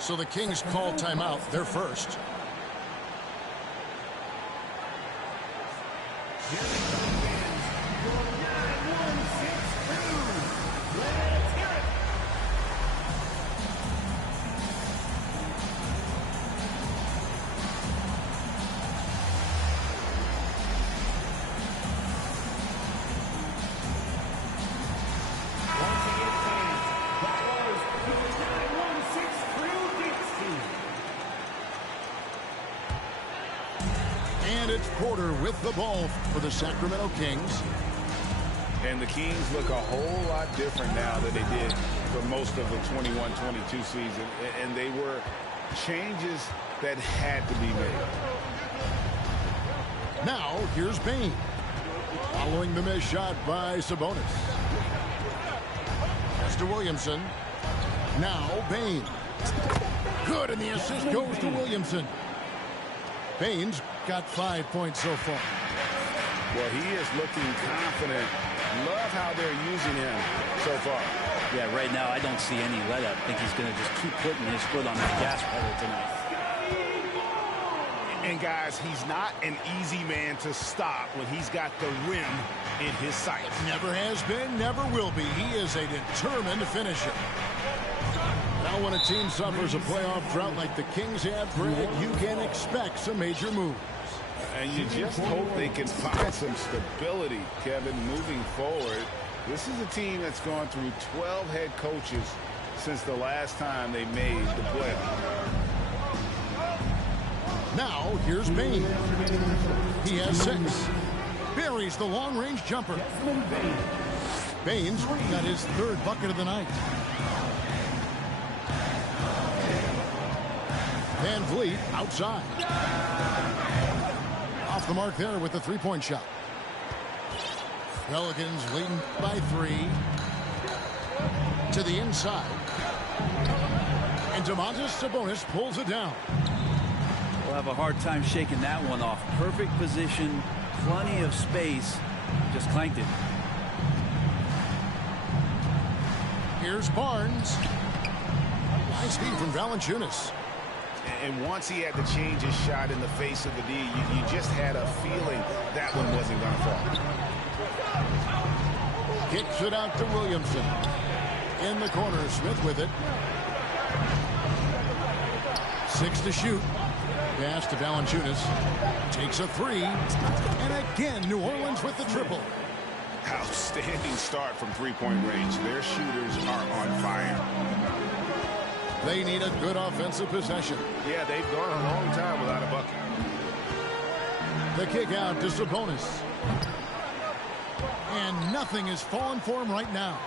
So the Kings call timeout. They're first. And it's Porter with the ball for the Sacramento Kings. And the Kings look a whole lot different now than they did for most of the 21-22 season. And they were changes that had to be made. Now, here's Bain. Following the missed shot by Sabonis. Pass to Williamson. Now, Bain. Good, and the assist goes to Williamson. Bain's got 5 points so far. Well, he is looking confident. Love how they're using him so far. Yeah, right now I don't see any let-up. I think he's going to just keep putting his foot on the gas pedal tonight. And, guys, he's not an easy man to stop when he's got the rim in his sights. Never has been, never will be. He is a determined finisher. Now when a team suffers a playoff drought like the Kings have, Greg, you can expect some major moves. And you just hope they can find some stability, Kevin, moving forward. This is a team that's gone through 12 head coaches since the last time they made the playoffs. Now, here's Bain. He has 6. Buries the long-range jumper. Bain's got his 3rd bucket of the night. Van Vliet outside. Off the mark there with the three-point shot. Pelicans leading by 3. To the inside. And Domantas Sabonis pulls it down. We'll have a hard time shaking that one off. Perfect position, plenty of space. Just clanked it. Here's Barnes. Nice feed from Valanciunas. And once he had to change his shot in the face of the D, you just had a feeling that one wasn't going to fall. Kicks it out to Williamson. In the corner, Smith with it. 6 to shoot. Pass to Valanciunas. Takes a 3. And again, New Orleans with the triple. Outstanding start from three-point range. Their shooters are on fire. They need a good offensive possession. Yeah, they've gone a long time without a bucket. The kick out to Sabonis. And nothing is falling for him right now.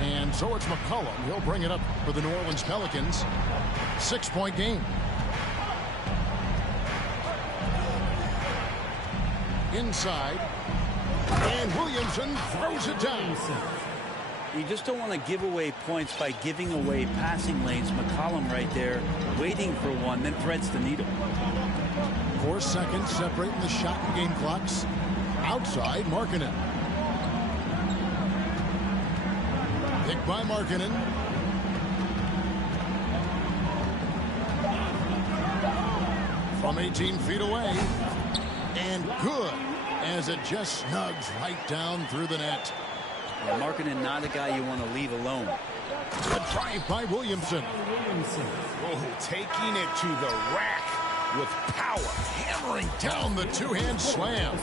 And so it's McCollum. He'll bring it up for the New Orleans Pelicans. 6-point game. Inside. And Williamson throws it down. You just don't want to give away points by giving away passing lanes. McCollum right there, waiting for one, then threads the needle. 4 seconds separating the shot and game clocks. Outside, Markkanen. Picked by Markkanen. From 18 feet away. And good, as it just snugs right down through the net. Well, Markkanen not a guy you want to leave alone. A drive by Williamson. Oh, taking it to the rack with power. Hammering down the two-hand slam.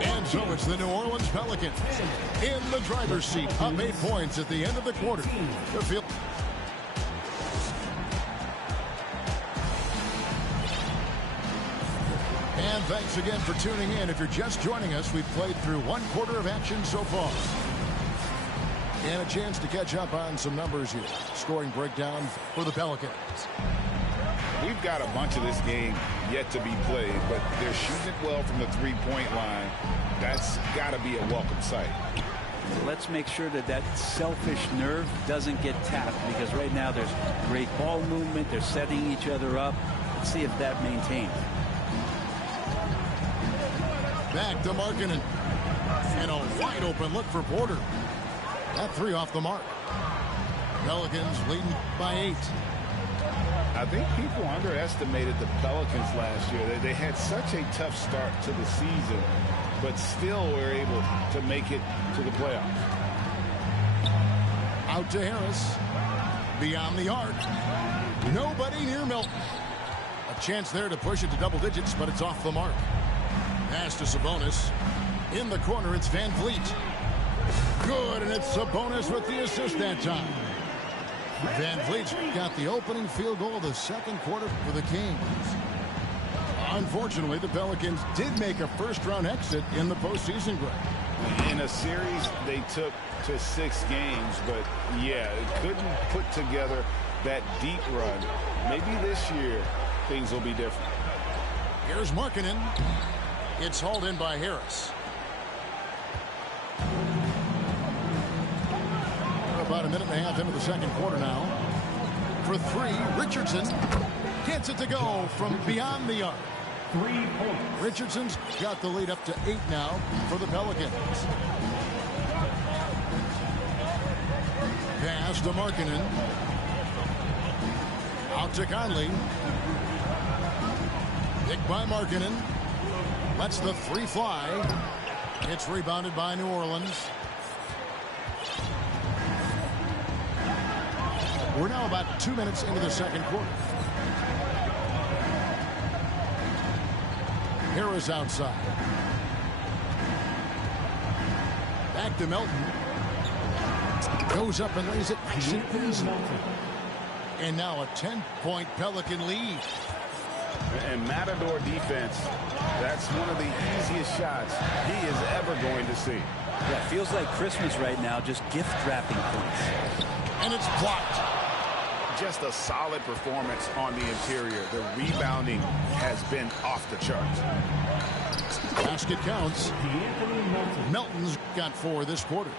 And so it's the New Orleans Pelicans in the driver's seat, up 8 points at the end of the quarter. The field. And thanks again for tuning in. If you're just joining us, we've played through 1 quarter of action so far. And a chance to catch up on some numbers here. Scoring breakdown for the Pelicans. we've got a bunch of this game yet to be played, but they're shooting it well from the three-point line. That's got to be a welcome sight. Let's make sure that that selfish nerve doesn't get tapped, because right now there's great ball movement. They're setting each other up. Let's see if that maintains. Back to Markkanen. And a wide open look for Porter. That three off the mark. Pelicans leading by 8. I think people underestimated the Pelicans last year. They had such a tough start to the season, but still were able to make it to the playoffs. Out to Harris. Beyond the arc. Nobody near Milton. A chance there to push it to double digits, but it's off the mark. Pass to Sabonis. In the corner, it's Van Vliet. Good, and it's Sabonis with the assist that time. Van Vliet's got the opening field goal of the second quarter for the Kings. Unfortunately, the Pelicans did make a first-round exit in the postseason break. In a series they took to 6 games, but yeah, it couldn't put together that deep run. Maybe this year things will be different. Here's Markkanen. It's hauled in by Harris. We're about a minute and a half into the second quarter now. For 3, Richardson gets it to go from beyond the arc. 3 points. Richardson's got the lead up to 8 now for the Pelicans. Pass to Markkanen. Out to Conley. Picked by Markkanen. Lets the 3 fly. It's rebounded by New Orleans. We're now about 2 minutes into the second quarter. Harris outside. Back to Melton. Goes up and lays it nice and easy. And now a 10-point Pelican lead. And Matador defense, that's one of the easiest shots he is ever going to see. Yeah, it feels like Christmas right now, just gift wrapping points. And it's blocked. Just a solid performance on the interior. The rebounding has been off the charts. Basket counts. Melton's got 4 this quarter.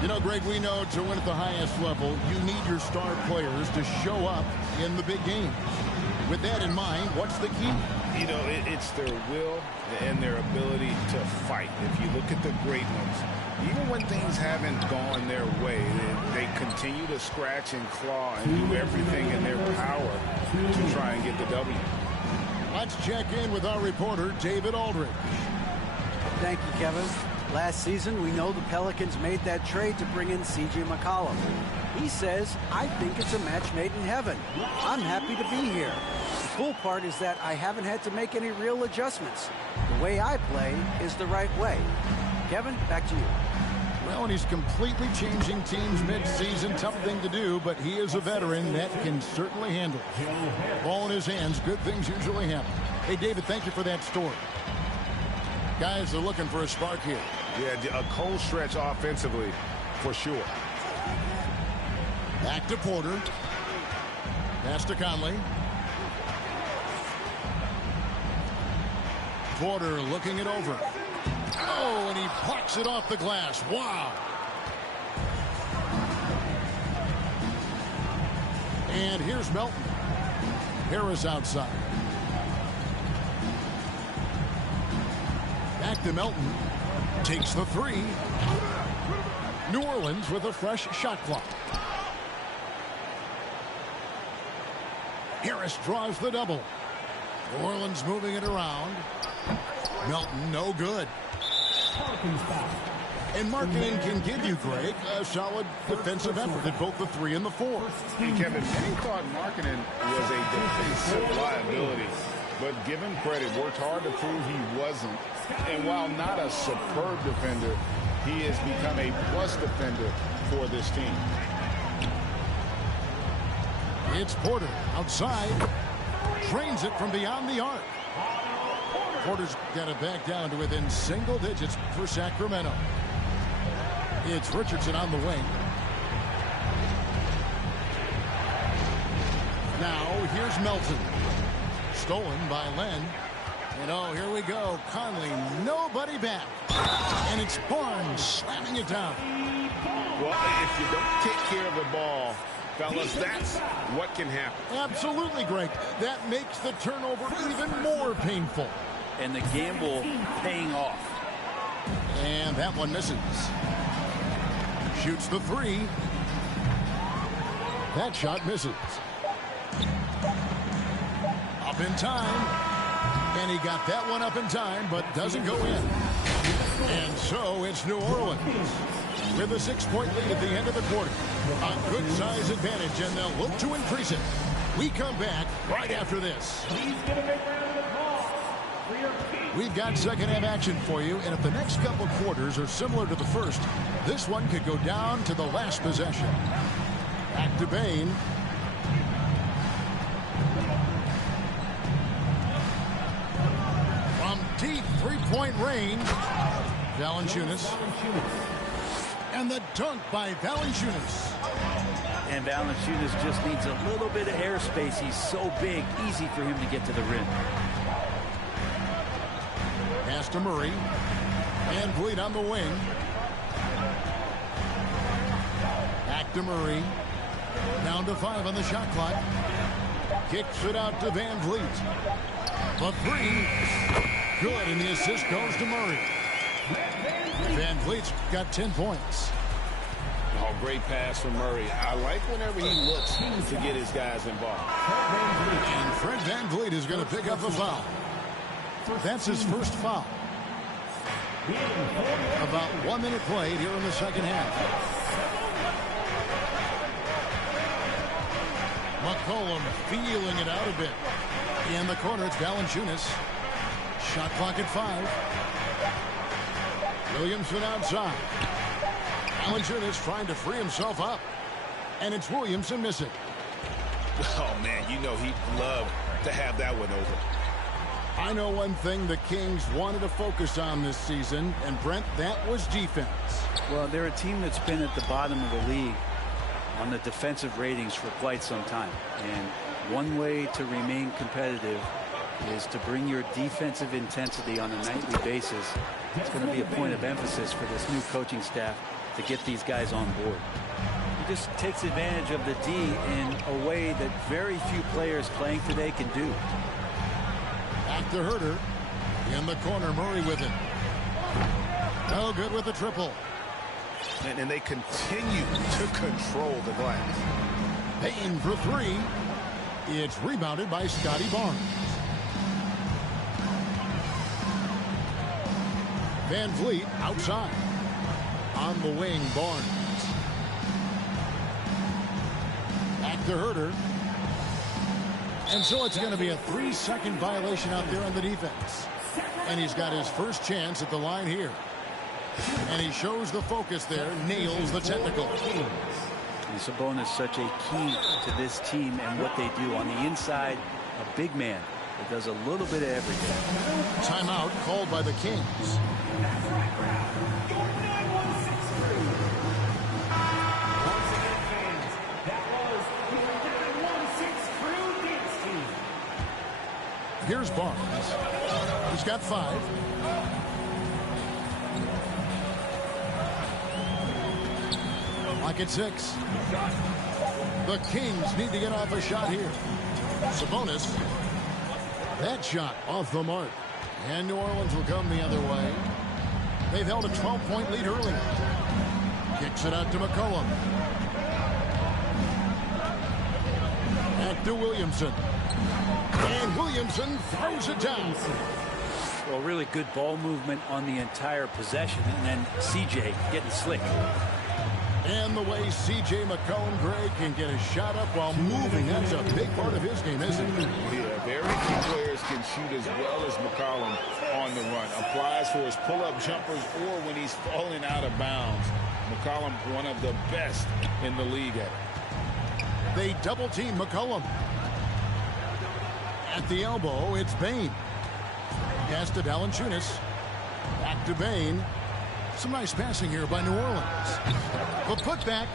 You know, Greg, we know to win at the highest level, you need your star players to show up in the big games. With that in mind, what's the key? You know, it's their will and their ability to fight. If you look at the great ones, even when things haven't gone their way, they continue to scratch and claw and do everything in their power to try and get the W. Let's check in with our reporter, David Aldridge. Thank you, Kevin. Last season, we know the Pelicans made that trade to bring in C.J. McCollum. He says, I think it's a match made in heaven. I'm happy to be here. The cool part is that I haven't had to make any real adjustments. The way I play is the right way. Kevin, back to you. Well, and he's completely changing teams mid-season. Tough thing to do, but he is a veteran that can certainly handle it. Ball in his hands, good things usually happen. Hey, David, thank you for that story. Guys are looking for a spark here. Yeah, a cold stretch offensively, for sure. Back to Porter. Pass to Conley. Porter looking it over. Oh, and he plucks it off the glass. Wow. And here's Melton. Harris outside. Back to Melton. Takes the 3. New Orleans with a fresh shot clock. Harris draws the double. New Orleans moving it around. Melton, no good. And Markkanen can give you, Greg, a solid defensive effort at both the 3 and the 4. Hey, Kevin, many thought Markkanen was a defensive liability, but give him credit, worked hard to prove he wasn't. And while not a superb defender, he has become a plus defender for this team. It's Porter outside. Drains it from beyond the arc. Porter's got it back down to within single digits for Sacramento. It's Richardson on the wing. Now here's Melton. Stolen by Len. And oh, here we go. Conley, nobody back. And it's Barnes slamming it down. Well, if you don't take care of the ball, fellas, that's what can happen. Absolutely, Greg. That makes the turnover even more painful. And the gamble paying off. And that one misses. Shoots the three. That shot misses. Up in time. And he got that one up in time, but doesn't go in. And so it's New Orleans with a 6-point lead at the end of the quarter. A good size advantage, and they'll look to increase it. We come back right after this. We've got second half action for you, and if the next couple quarters are similar to the first, this one could go down to the last possession. Back to Bain. From deep three-point range, Valanciunas. And the dunk by Valanciunas. And Valanciunas just needs a little bit of airspace. He's so big, easy for him to get to the rim. Pass to Murray. And Vliet on the wing. Back to Murray. Down to 5 on the shot clock. Kicks it out to Van Vliet. The three. Good, and the assist goes to Murray. Van Vliet's got 10 points. Oh, great pass from Murray. I like whenever he looks to get his guys involved. And Fred Van Vliet is going to pick up a foul. That's his first foul. About 1 minute played here in the second half. McCollum feeling it out a bit. In the corner, it's Valanciunas. Shot clock at 5. Williamson outside. Valanciunas trying to free himself up. And it's Williamson missing. Oh, man, you know he'd love to have that one over. I know one thing the Kings wanted to focus on this season, and Brent, that was defense. Well, they're a team that's been at the bottom of the league on the defensive ratings for quite some time. And one way to remain competitive is to bring your defensive intensity on a nightly basis. It's going to be a point of emphasis for this new coaching staff to get these guys on board. He just takes advantage of the D in a way that very few players playing today can do. Back to Herter. In the corner, Murray with it. No good with the triple. And they continue to control the glass. Payne for 3. It's rebounded by Scotty Barnes. Van Vliet outside. On the wing, Barnes. Back to Herter. And so it's going to be a 3-second violation out there on the defense. And he's got his first chance at the line here. And he shows the focus there, nails the technical. And Sabonis is such a key to this team and what they do. On the inside, a big man that does a little bit of everything. Timeout called by the Kings. Here's Barnes. He's got 5. Like at 6. The Kings need to get off a shot here. Sabonis. That shot off the mark. And New Orleans will come the other way. They've held a 12-point lead early. Kicks it out to McCollum. Back to Williamson. And Williamson throws it down. Well, really good ball movement on the entire possession. And then CJ getting slick. And the way C.J. McCollum, Gray, can get a shot up while moving, that's a big part of his game, isn't it? Yeah, very few players can shoot as well as McCollum on the run. Applies for his pull-up jumpers or when he's falling out of bounds. McCollum, one of the best in the league at it. They double-team McCollum. At the elbow, it's Bain. Pass to Valanciunas. Back to Bain. Some nice passing here by New Orleans. The putback.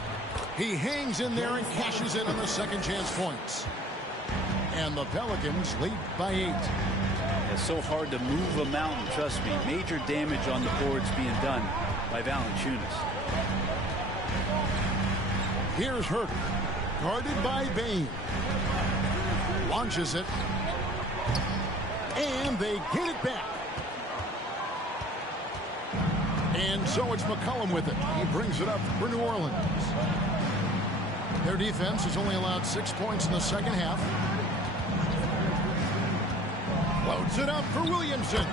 He hangs in there and cashes in on the second chance points. And the Pelicans lead by 8. It's so hard to move a mountain, trust me. Major damage on the boards being done by Valanciunas. Here's Herter, guarded by Bane. Launches it. And they get it back. And so it's McCollum with it. He brings it up for New Orleans. Their defense has only allowed 6 points in the second half. Loads it up for Williamson.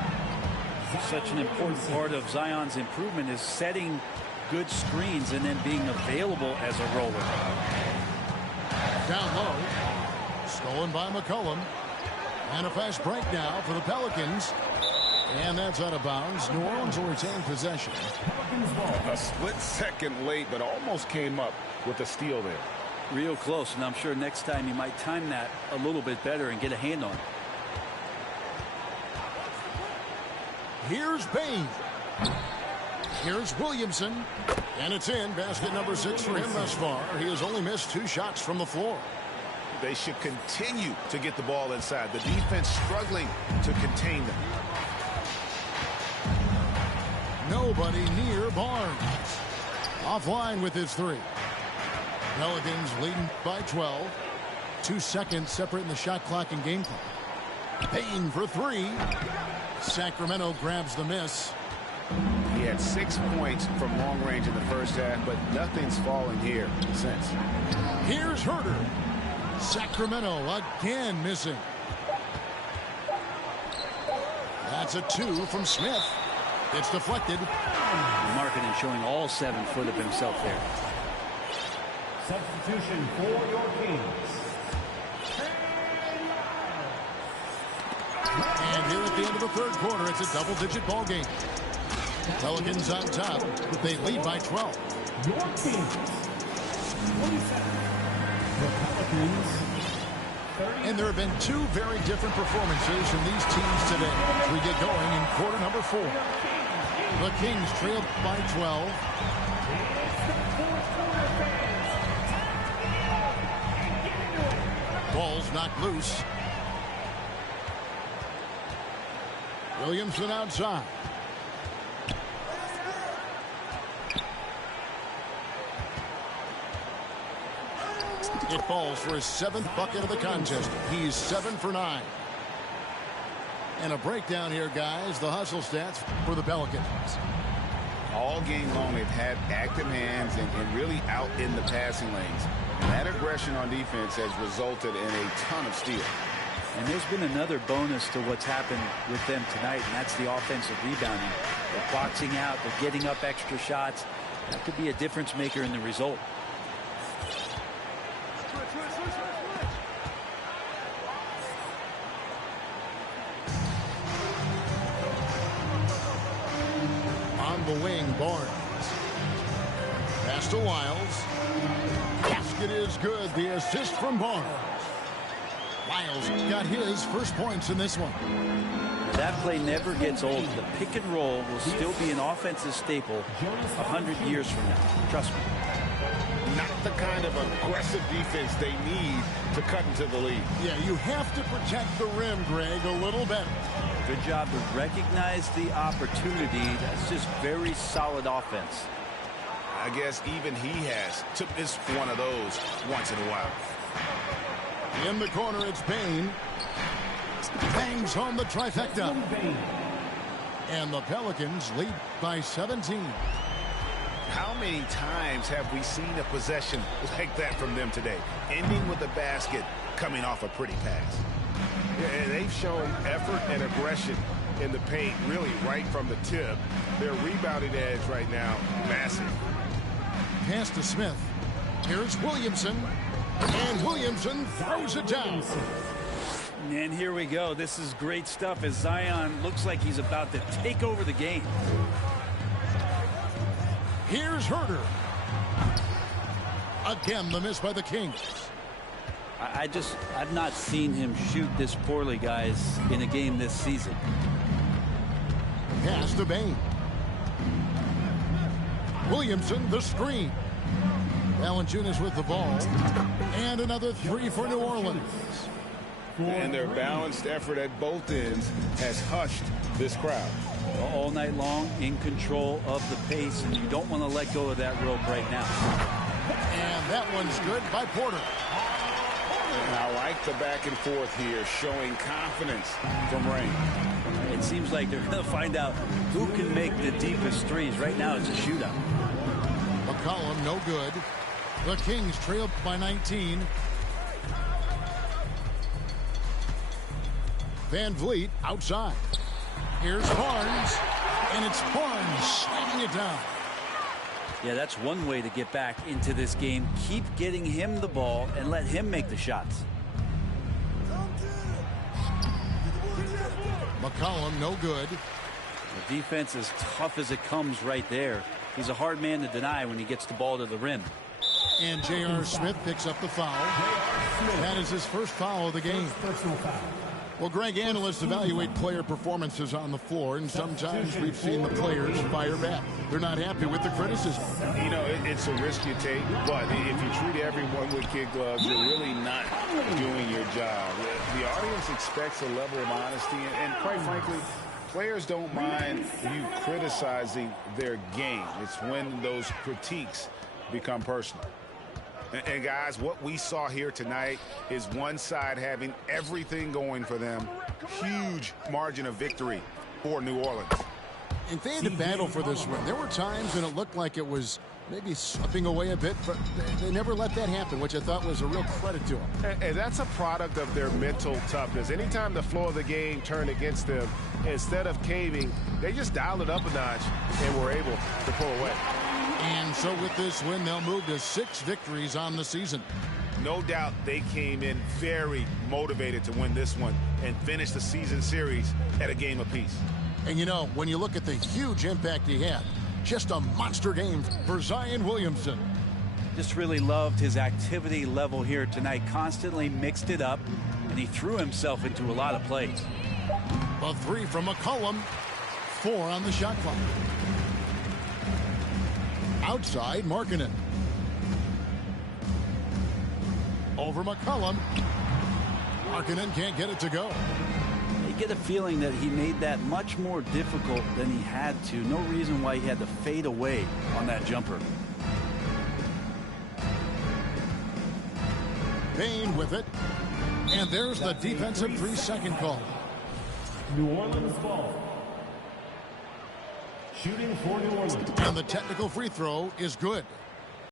Such an important part of Zion's improvement is setting good screens and then being available as a roller. Down low. Stolen by McCollum. And a fast break now for the Pelicans. And that's out of bounds. New Orleans will retain possession. A split second late, but almost came up with a steal there. Real close, and I'm sure next time he might time that a little bit better and get a hand on it. Here's Bane. Here's Williamson. And it's in. Basket number 6 for him thus far. He has only missed 2 shots from the floor. They should continue to get the ball inside. The defense struggling to contain them. Nobody near Barnes. Offline with his 3. Pelicans leading by 12. 2 seconds separating the shot clock and game clock. Payne for 3. Sacramento grabs the miss. He had 6 points from long range in the first half, but nothing's fallen here since. Here's Herter. Sacramento again missing. That's a 2 from Smith. It's deflected. Marketing showing all 7 foot of himself there. Substitution for your Kings. And here at the end of the third quarter, it's a double-digit ball game. Pelicans on top. They lead by 12. Your Kings. 27. The Pelicans. 30. And there have been 2 very different performances from these teams today as we get going in quarter number 4. The Kings trail by 12. Ball's knocked loose. Williamson outside. It falls for his 7th bucket of the contest. He's 7 for 9. And a breakdown here, guys. The hustle stats for the Pelicans. All game long, they've had active hands and really out in the passing lanes. And that aggression on defense has resulted in a ton of steals. And there's been another bonus to what's happened with them tonight, and that's the offensive rebounding. They're boxing out, they're getting up extra shots. That could be a difference maker in the result. On the wing, Barnes. Pass to Wiles. Basket is good. The assist from Barnes. Wiles got his first points in this one. That play never gets old. The pick and roll will still be an offensive staple 100 years from now. Trust me. Not the kind of aggressive defense they need to cut into the lead. Yeah, you have to protect the rim, Greg, a little better. Good job to recognize the opportunity. That's just very solid offense. I guess even he has to miss one of those once in a while. In the corner, it's Bane. Bangs home the trifecta. And the Pelicans lead by 17. How many times have we seen a possession like that from them today? Ending with a basket, coming off a pretty pass. Yeah, they've shown effort and aggression in the paint, really right from the tip. Their rebounding edge right now, massive. Pass to Smith. Here's Williamson. And Williamson throws it down. And here we go. This is great stuff as Zion looks like he's about to take over the game. Here's Herter. Again, the miss by the Kings. I've not seen him shoot this poorly, guys, in a game this season. Pass to Bane. Williamson, the screen. Valanciunas with the ball. And another 3 for New Orleans. And their balanced effort at both ends has hushed this crowd. All night long, in control of the pace, and you don't want to let go of that rope right now. And that one's good by Porter. And I like the back and forth here, showing confidence from Rain. It seems like they're going to find out who can make the deepest threes. Right now, it's a shootout. McCollum, no good. The Kings trailed by 19. Van Vliet outside. Here's Barnes, and it's Barnes slamming it down. Yeah, that's one way to get back into this game. Keep getting him the ball and let him make the shots. McCollum, no good. The defense is tough as it comes right there. He's a hard man to deny when he gets the ball to the rim. And J.R. Smith picks up the foul. That is his first foul of the game. Well, Greg, analysts evaluate player performances on the floor, and sometimes we've seen the players fire back. They're not happy with the criticism. You know, it's a risk you take, but if you treat everyone with kid gloves, you're really not doing your job. The audience expects a level of honesty, and quite frankly, players don't mind you criticizing their game. It's when those critiques become personal. And guys, what we saw here tonight is one side having everything going for them. Huge margin of victory for New Orleans. And they had to battle for this win. There were times when it looked like it was maybe slipping away a bit, but they never let that happen, which I thought was a real credit to them. And that's a product of their mental toughness. Anytime the flow of the game turned against them, instead of caving, they just dialed it up a notch and were able to pull away. And so with this win, they'll move to 6 victories on the season. No doubt they came in very motivated to win this one and finish the season series at a game apiece. And you know, when you look at the huge impact he had, just a monster game for Zion Williamson. Just really loved his activity level here tonight. Constantly mixed it up, and he threw himself into a lot of plays. A 3 from McCollum, 4 on the shot clock. Outside, Markkanen. Over McCollum. Markkanen can't get it to go. You get a feeling that he made that much more difficult than he had to. No reason why he had to fade away on that jumper. Payne with it. And there's the defensive 3-second call. New Orleans ball. Shooting for New Orleans. And the technical free throw is good.